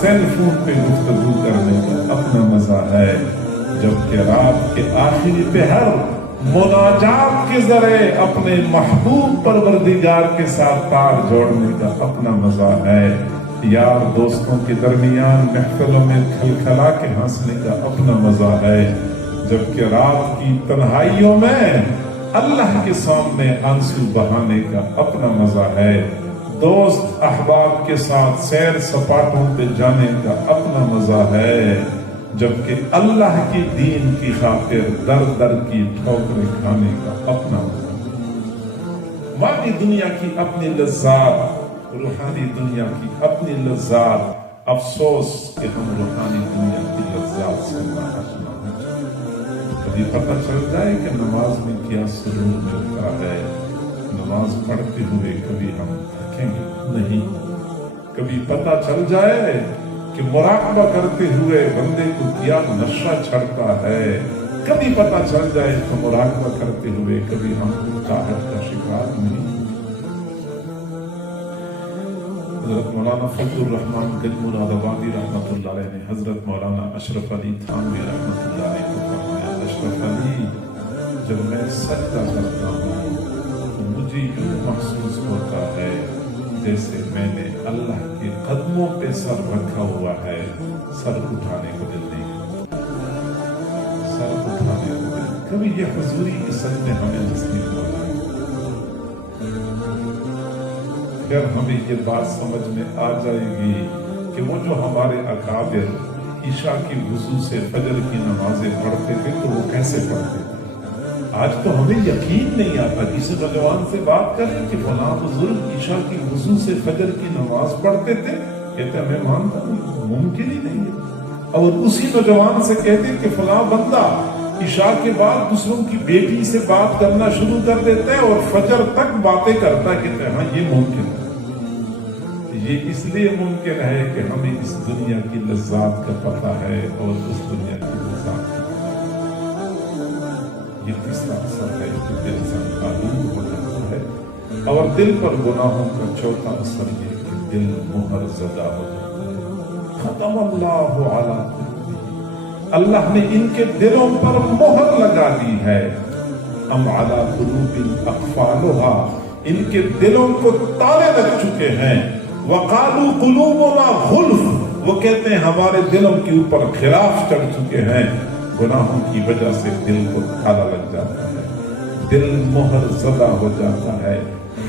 Cell phone پہ گفتگو کرنے کا اپنا مزہ ہے، جبکہ رات کے آخری پہر مناجات کے ذریعے اپنے محبوب پروردگار کے ساتھ تار جوڑنے کا اپنا مزہ ہے، یار دوستوں کے درمیان محفلوں میں کھلکھلا کے ہنسنے کا اپنا مزہ ہے، جبکہ رات کی تنہائیوں میں اللہ کے سامنے آنسو بہانے کا اپنا مزہ ہے، دوست احباب کے ساتھ سیر سپاٹوں پہ جانے کا اپنا مزہ ہے، جبکہ اللہ کی دین کی خاطر در در کی ٹھوکریں کھانے کا اپنا مزہ ہے۔ مادی دنیا کی اپنی لذات، روحانی دنیا کی اپنی لذات، افسوس کہ ہم روحانی دنیا کی لذات سے ناآشنا ہیں۔ کبھی پتہ چل جائے کہ نماز میں کیا سرور ملتا ہے، نماز پڑھتے ہوئے کبھی ہم تھکیں گے نہیں، کبھی پتہ چل جائے کہ مراقبہ کرتے ہوئے بندے کو کیا نشہ چڑھتا ہے، کبھی پتہ چل جائے کہ مراقبہ کرتے ہوئے کبھی ہم قہر کا شکار نہیں۔ حضرت مولانا فضل الرحمان گنج مراد آبادی رحمۃ اللہ علیہ نے حضرت مولانا اشرف علی تھانوی رحمۃ اللہ علیہ کو فرمایا، اشرف علی، جب میں سجدہ کرتا ہوں تو مجھے یوں محسوس ہوتا ہے جیسے میں نے اللہ کے قدموں پہ سر رکھا ہوا ہے، سر اٹھانے کو دل نہیں کرتا، سر اٹھانے کو دل۔ کبھی یہ حضوری کے سجدے ہمیں نصیب ہوا ہے، اگر ہمیں یہ بات سمجھ میں آ جائے گی کہ وہ جو ہمارے اکابر عشاء کی وضو سے فجر کی نمازیں پڑھتے تھے تو وہ کیسے پڑھتے تھے، آج تو ہمیں یقین نہیں آتا۔ کسی نوجوان سے بات کریں کہ فلاں بزرگ عشاء کی وضو سے فجر کی نماز پڑھتے تھے، کہتے ہیں میں مانتا ہوں، ممکن ہی نہیں ہے۔ اور اسی نوجوان سے کہتے کہ فلاں بندہ عشاء کے بعد دوسروں کی بیٹی سے بات کرنا شروع کر دیتا ہے اور فجر تک باتیں کرتا ہے، کہتے ہیں ہاں یہ ممکن ہے۔ یہ اس لیے ممکن ہے کہ ہمیں اس دنیا کی لذات کا پتہ ہے اور اس دنیا کی لذات کا پتہ ہے۔ یہ تیسرا اثر ہے کہ دل سے آلود ہو جاتا ہے، اور دل پر گناہوں کا چوتھا اثر یہ کہ دل مہر زدہ ہو جاتا ہے۔ ختم اللہ علی قلوبہم، اللہ نے ان کے دلوں پر مہر لگا دی ہے۔ ام علی قلوب اقفالھا، ان کے دلوں کو تالے لگ چکے ہیں۔ وقالوا قلوبنا غلف، وہ کہتے ہیں ہمارے دلوں کے اوپر خلاف چڑھ چکے ہیں، گناہوں کی وجہ سے دل کو تالا لگ جاتا ہے، دل مہر زدہ ہو جاتا ہے۔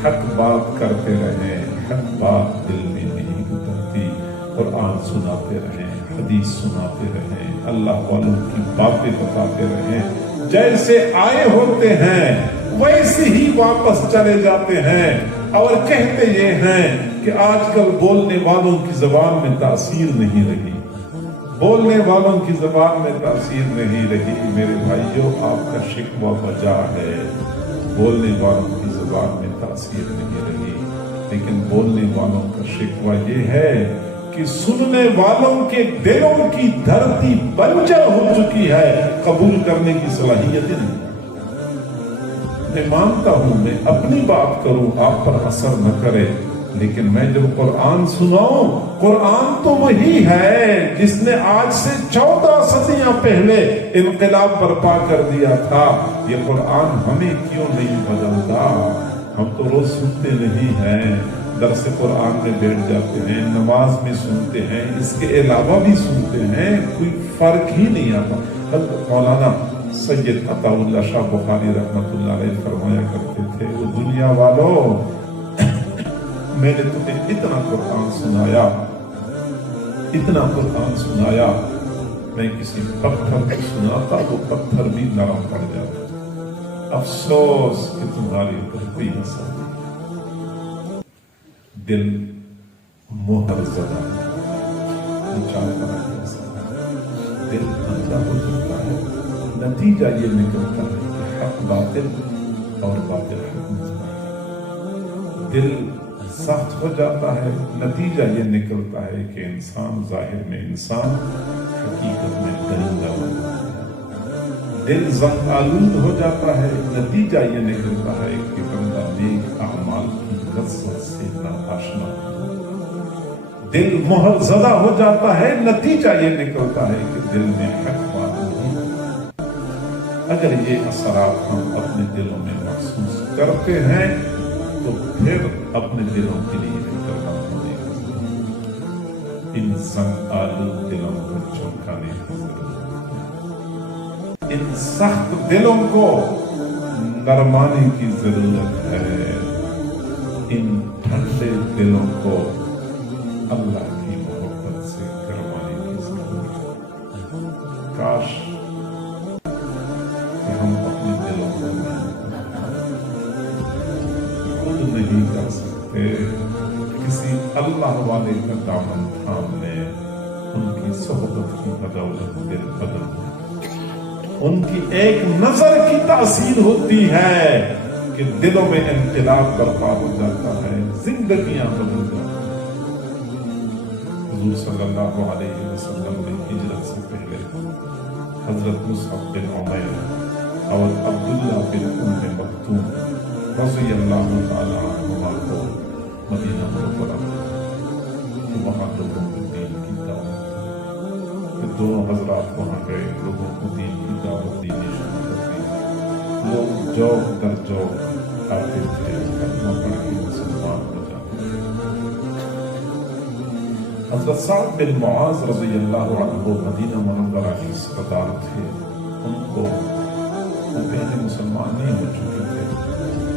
حق بات کرتے رہیں، حق بات دل میں نہیں اترتی، قرآن سناتے رہیں، حدیث سناتے رہیں، اللہ والوں کی باتیں بتاتے رہیں، جیسے آئے ہوتے ہیں ویسے ہی واپس چلے جاتے ہیں، اور کہتے یہ ہیں کہ آج کل بولنے والوں کی زبان میں تاثیر نہیں رہی، بولنے والوں کی زبان میں تاثیر نہیں رہی۔ میرے بھائیوں، آپ کا شکوہ بجا ہے، بولنے والوں کی زبان میں تاثیر نہیں رہی، لیکن بولنے والوں کا شکوہ یہ ہے کہ سننے والوں کے دلوں کی دھرتی بنجر ہو چکی ہے، قبول کرنے کی صلاحیت نہیں۔ میں مانتا ہوں میں اپنی بات کروں آپ پر اثر نہ کرے، لیکن میں جب قرآن سناؤں، قرآن تو وہی ہے جس نے آج سے 14 صدیاں پہلے انقلاب برپا کر دیا تھا۔ یہ قرآن ہمیں کیوں نہیں بدلتا؟ ہم تو روز سنتے نہیں ہیں، درس قرآن میں بیٹھ جاتے ہیں، نماز میں سنتے ہیں، اس کے علاوہ بھی سنتے ہیں، کوئی فرق ہی نہیں آتا۔ مولانا سید عطا اللہ شاہ بخاری رحمۃ اللہ علیہ فرمایا کرتے تھے، وہ دنیا والوں، میں نے تمہیں اتنا قرآن سنایا، اتنا قرآن سنایا، میں کسی پتھر کو سناتا وہ پتھر بھی نرم پڑ جاتا، افسوس کہ تمہاری اوپر کوئی اثر نہیں۔ دل مہر زدہ، دل اندھا ہو جاتا ہے، نتیجہ یہ نکلتا ہے کہ حق باطل اور باطل حق نظر آتا ہے۔ دل سخت ہو جاتا ہے، نتیجہ یہ نکلتا ہے کہ انسان ظاہر میں انسان، حقیقت میں درندہ ہو جاتا ہے۔ دل زنگ آلود ہو جاتا ہے، نتیجہ یہ نکلتا ہے کہ بندہ نیک اعمال کی لذت سے ناآشنا ہو جاتا ہے۔ دل مہر زدہ ہو جاتا ہے، نتیجہ یہ نکلتا ہے کہ دل میں حق معلوم نہیں۔ اگر یہ اثرات ہم اپنے دلوں میں محسوس کرتے ہیں تو پھر اپنے دلوں کے لیے فکر مند ہونے کی ضرورت ہے۔ ان سنگ آلود دلوں کو چمکانے کی ضرورت ہے، ان سخت دلوں کو نرمانے کی ضرورت ہے، ان ٹھنڈے دلوں کو اللہ کی محبت سے گرمانے کی ضرورت ہے۔ کاش کہ ہم اپنے دلوں کو خود نہیں کر سکتے، کسی اللہ والے کا دامن تھام لیں، ان کی صحبت کی بدولت دل بدل، ان کی ایک نظر کی تاثیر ہوتی ہے کہ دلوں میں انقلاب برپا ہو جاتا ہے، زندگیاں بدل جاتی ہیں۔ حضور صلی اللہ علیہ وسلم نے ہجرت سے پہلے حضرت مصعب بن عمیر اور عبداللہ بن ام مکتوم رضی اللہ تعالی عنہما کو مدینہ منورہ تو وہاں لوگوں کو دین کی دعوت دی۔ دونوں حضرات وہاں گئے، لوگوں کو دین کی دعوت دینی شروع کر دی۔ لوگ جوق در جوق آتے تھے، کلمہ پڑھ کے مسلمان ہو جاتے تھے۔ حضرت سعد بن معاذ رضی اللہ عنہ مدینہ منورہ کے سردار تھے، ان کو پہلے مسلمان نہیں ہو چکے تھے۔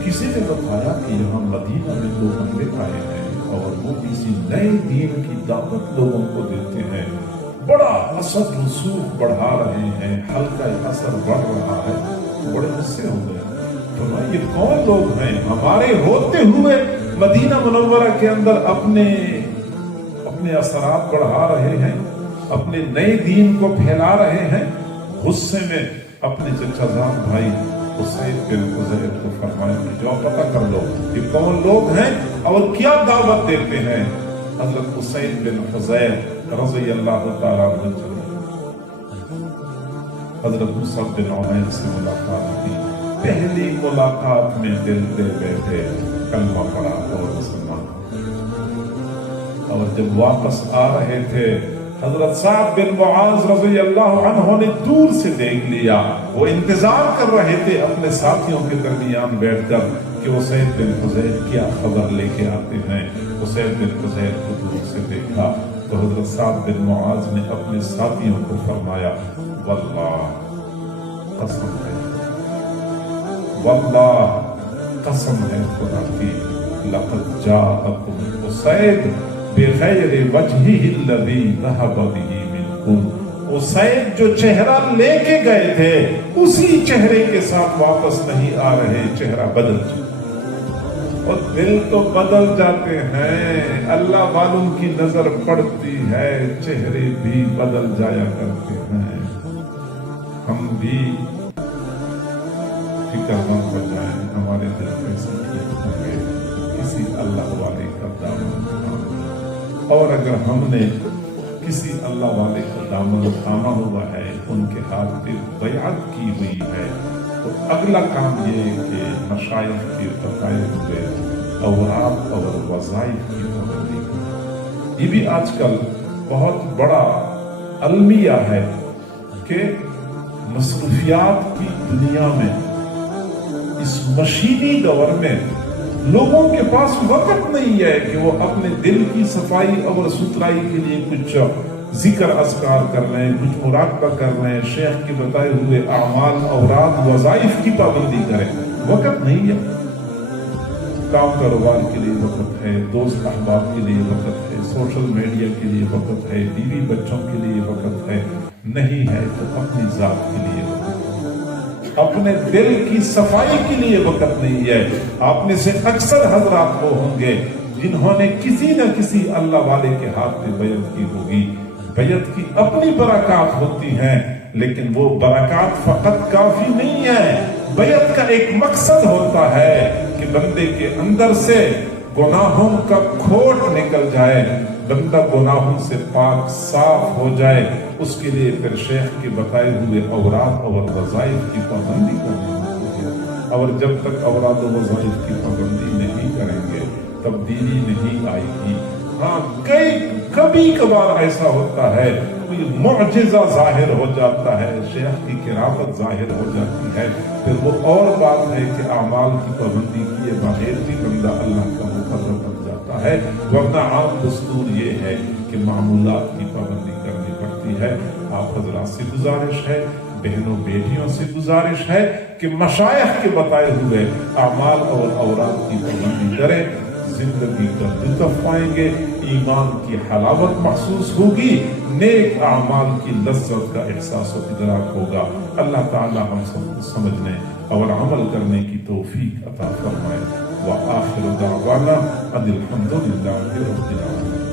کسی نے بتایا کہ یہاں مدینہ میں دو بندے آئے ہیں اور وہ کسی نئے دین کی دعوت لوگوں کو دیتے ہیں، بڑا اثر رسوخ بڑھا رہے ہیں، ہلکا اثر بڑھ رہا ہے۔ بڑے غصے ہو گئے، فرمایا یہ کون لوگ ہیں ہمارے ہوتے ہوئے مدینہ منورہ کے اندر اپنے اثرات بڑھا رہے ہیں، اپنے نئے دین کو پھیلا رہے ہیں۔ غصے میں اپنے چچا زاد بھائی اسید بن حضیر کو فرمایا کہ جاؤ پتہ کر لو یہ کون لوگ ہیں اور کیا دعوت دیتے ہیں۔ حضرت اسید بن حضیر رضی اللہ تعالیٰ عنہ حضرت مصعب بن عمیر سے ملاقات کی، پہلی ملاقات میں دل دے بیٹھے، کلمہ پڑھا اور مسلمان۔ اور جب واپس آ رہے تھے حضرت سعد بن معاذ رضی اللہ عنہ نے دور سے دیکھ لیا، وہ انتظار کر رہے تھے اپنے ساتھیوں کے درمیان بیٹھ کر کہ اسید بن حضیر کیا خبر لے کے آتے ہیں۔ اسید بن حضیر کو دور سے دیکھا تو حضرت سعد بن معاذ نے اپنے ساتھیوں کو فرمایا واللہ قسم ہے، واللہ قسم ہے خدا کی، لقد جاءکم اسید بغیر وجہہ الذی ذہب بہ منکم، اسید جو چہرہ لے کے گئے تھے اسی چہرے کے ساتھ واپس نہیں آ رہے، چہرہ بدل چکا۔ اور دل تو بدل جاتے ہیں، اللہ والوں کی نظر پڑتی ہے، چہرے بھی بدل جایا کرتے ہیں۔ ہم بھی فکر مند ہو جائیں، ہمارے دل کیسے ٹھیک ہوں گے کسی اللہ والے کا دامن تھام۔ اور اگر ہم نے کسی اللہ والے کا دامن تھاما ہوا ہے، ان کے ہاتھ پہ بیعت کی ہوئی ہے، تو اگلا کام یہ کہ مشائخ کے بتائے ہوئے اوراق اور وظائف کی پابندی کریں۔ یہ بھی آج کل بہت بڑا المیہ ہے کہ مصروفیات کی دنیا میں، اس مشینی دور میں لوگوں کے پاس وقت نہیں ہے کہ وہ اپنے دل کی صفائی اور ستھرائی کے لیے کچھ ذکر اذکار کر لیں، کچھ مراقبہ کر لیں، شیخ کے بتائے ہوئے اعمال اوراد وظائف کی پابندی کریں۔ وقت نہیں ہے، کام کاروبار کے لیے وقت ہے، دوست احباب کے لیے وقت ہے، سوشل میڈیا کے لیے وقت ہے، بیوی بچوں کے لیے وقت ہے، نہیں ہے تو اپنی ذات کے لیے وقت ہے، اپنے دل کی صفائی کے لیے وقت نہیں ہے۔ آپ میں سے اکثر حضرات وہ ہوں گے جنہوں نے کسی نہ کسی اللہ والے کے ہاتھ میں بیعت کی ہوگی۔ بیعت کی اپنی برکات ہوتی ہیں، لیکن وہ برکات فقط کافی نہیں ہے۔ بیعت کا ایک مقصد ہوتا ہے کہ بندے کے اندر سے گناہوں کا کھوٹ نکل جائے، بندہ گناہوں سے پاک صاف ہو جائے۔ اس کے لیے پھر شیخ کے بتائے ہوئے اوراد اور وظائف کی پابندی کرنی ہوتی ہے، اور جب تک اوراد و وظائف کی پابندی نہیں کریں گے، تبدیلی نہیں آئے گی، ہاں کبھی کبھار ایسا ہوتا ہے کوئی معجزہ ظاہر ہو جاتا ہے، شیخ کی کرامت ظاہر ہو جاتی ہے، پھر وہ اور بات ہے کہ اعمال کی پابندی کیے بغیر بھی بندہ اللہ کا مقرب بن جاتا ہے، ورنہ عام دستور یہ ہے کہ معمولات کی پابندی کرنی پڑتی ہے۔ آپ حضرات سے گزارش ہے، بہنوں بیٹیوں سے گزارش ہے کہ مشائخ کے بتائے ہوئے اعمال اور اوراد کی پابندی کریں، زندگی کا لطف پائیں گے، ایمان کی حلاوت محسوس ہوگی، نیک اعمال کی لذت کا احساس و ادراک ہوگا۔ اللہ تعالی ہم سب کو سمجھنے اور عمل کرنے کی توفیق عطا فرمائے۔ وآخر دعوانا ان الحمد للہ رب العالمین۔